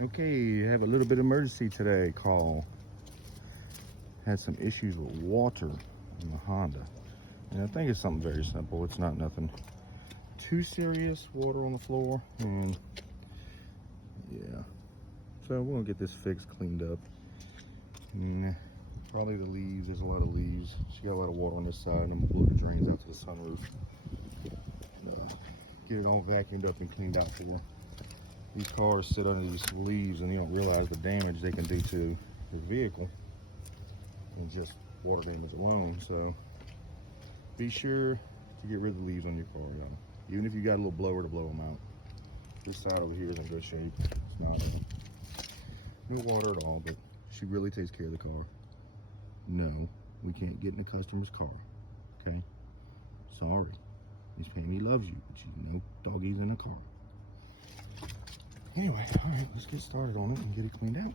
Okay, I have a little bit of emergency today call. Had some issues with water in the Honda. And I think it's something very simple. It's not nothing too serious. Water on the floor. And yeah. So we're gonna get this fixed, cleaned up. And probably the leaves, there's a lot of leaves. She got a lot of water on this side, and I'm gonna blow the drains out to the sunroof. Get it all vacuumed up and cleaned out for her. These cars sit under these leaves and you don't realize the damage they can do to the vehicle and just water damage alone. So be sure to get rid of the leaves on your car, y'all. Even if you got a little blower to blow them out. This side over here is in good shape. It's not no water at all, but she really takes care of the car. No, we can't get in a customer's car, okay? Sorry. Miss Pammy loves you, but you know doggies in a car. Anyway, all right, let's get started on it and get it cleaned out.